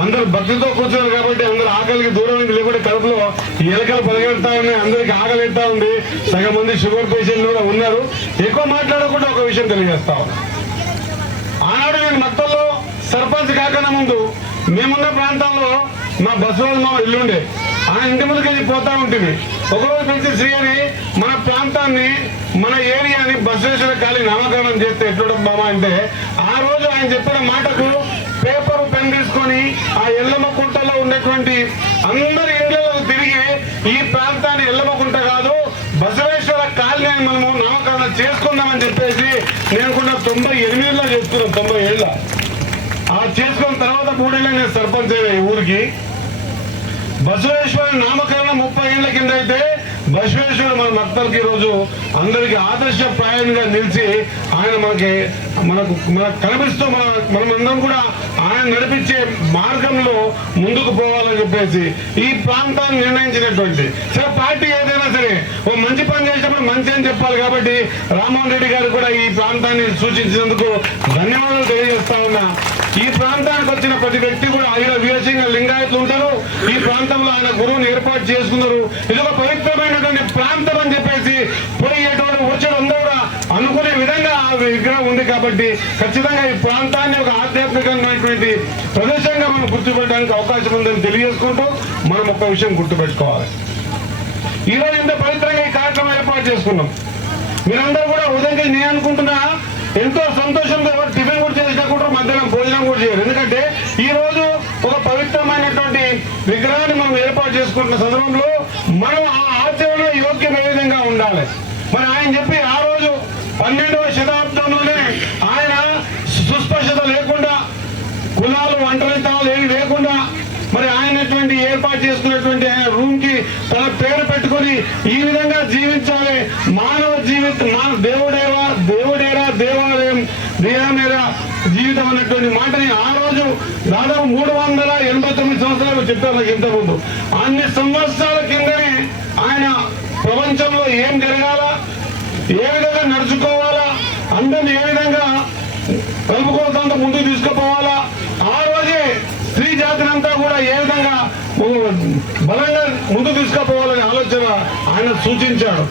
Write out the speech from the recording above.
అందరూ భక్తితో కూర్చున్నారు కాబట్టి అందరూ ఆకలికి దూరం లేకుంటే కడుపులో ఎలకలు పలగెడతా ఉన్నాయి అందరికి ఆకలి ఎడతా ఉంది. సగం మంది షుగర్ పేషెంట్లు కూడా ఉన్నారు. ఎక్కువ మాట్లాడకుండా ఒక విషయం తెలియజేస్తా ఆనాడు నేను మత్తల్లో సర్పంచ్ కాకన్నా ముందు మేమున్న ప్రాంతంలో మా బస్సు మా ఇల్లుండే ఆ ఇంటి ముందుకు వెళ్ళి పోతా ఉంటుంది ఒకరోజు పిలిచి శ్రీ అని మన ప్రాంతాన్ని మన ఏరియాని బసవేశ్వర ఖాళీ నామకరణం చేస్తే ఎట్లుంటుంది మామ అంటే ఆ రోజు ఆయన చెప్పిన మాటకు పేపర్ తీసుకొని ఆ ఎల్లమ్మ కుంటలో ఉన్నటువంటి అందరి ఇండ్లలో తిరిగి ఈ ప్రాంతాన్ని ఎల్లమ్మ కుంట కాదు బసవేశ్వర కాలనీ అని మనము నామకరణం చేసుకుందామని చెప్పేసి నేను కూడా తొంభై ఎనిమిదిలో చెప్తున్నాను తొంభై ఏళ్ళ. ఆ చేసుకున్న తర్వాత మూడేళ్ళ నేను సర్పంచ్ అయ్యా ఈ ఊరికి. బసవేశ్వర నామకరణం ముప్పై ఏళ్ళ కింద అయితే బసవేశ్వర మన భక్తులకి ఈరోజు అందరికి ఆదర్శప్రాయంగా నిలిచి ఆయన మనకి మనకు మనకు కనిపిస్తూ మన మనమందరం కూడా ఆయన నడిపించే మార్గంలో ముందుకు పోవాలని చెప్పేసి ఈ ప్రాంతాన్ని నిర్ణయించినటువంటి సరే పార్టీ ఏదైనా సరే ఓ మంచి పని చేసినప్పుడు మంచి అని చెప్పాలి కాబట్టి రామ్మోహన్ రెడ్డి గారు కూడా ఈ ప్రాంతాన్ని సూచించినందుకు ధన్యవాదాలు తెలియజేస్తా ఉన్నా. ఈ ప్రాంతానికి వచ్చిన ప్రతి వ్యక్తి కూడా ఆయన వీరసింగ లింగాయతులు ఉంటారు. ఈ ప్రాంతంలో ఆయన గురువుని ఏర్పాటు చేసుకున్నారు. ఇది ఒక పవిత్రమైనటువంటి ప్రాంతం అని చెప్పేసి పోయేటువంటి వచ్చేటందరూ కూడా అనుకునే విధంగా ఆ విగ్రహం ఉంది కాబట్టి ఖచ్చితంగా ఈ ప్రాంతాన్ని ఒక ఆధ్యాత్మికమైనటువంటి ప్రదేశంగా మనం గుర్తుపెట్టడానికి అవకాశం ఉందని తెలియజేసుకుంటూ మనం ఒక విషయం గుర్తుపెట్టుకోవాలి. ఈ రోజు ఇంత పవిత్రంగా ఈ కార్యక్రమం ఏర్పాటు చేసుకున్నాం. మీరందరూ కూడా ఉదయం నేను అనుకుంటున్నా ఎంతో సంతోషంతో ఎవరు టిఫిన్ కూడా చేసినప్పుడు మధ్యాహ్నం భోజనం కూడా చేయరు. ఎందుకంటే ఈ రోజు విగ్రహాన్ని మనం ఏర్పాటు చేసుకుంటున్న సందర్భంలో మనం ఆ ఆచరణ యోగ్యం ఏ విధంగా ఉండాలి? మరి ఆయన చెప్పి ఆ రోజు పన్నెండవ శతాబ్దంలోనే ఆయన సుస్పష్టత లేకుండా కులాలు ఒంటరితనాలు ఏమి లేకుండా మరి ఆయనటువంటి ఏర్పాటు చేసుకున్నటువంటి ఆయన రూమ్కి తన పేరు పెట్టుకొని ఈ విధంగా జీవించాలి. మానవ జీవిత మానవ దేవుడేవా దేవుడే దేవాలయం జీవితం అన్నటువంటి మాటని ఆ రోజు దాదాపు మూడు వందల ఎనభై తొమ్మిది సంవత్సరాలు చెప్పారు ఇంతకుముందు. అన్ని సంవత్సరాల కిందనే ఆయన ప్రపంచంలో ఏం జరగాల ఏ విధంగా నడుచుకోవాలా అందరిని ఏ విధంగా కలుపుకోవడంతో ముందుకు తీసుకుపోవాలా ఆ రోజే స్త్రీ జాతిని అంతా కూడా ఏ విధంగా బలంగా ముందుకు తీసుకుపోవాలనే ఆలోచన ఆయన సూచించాడు.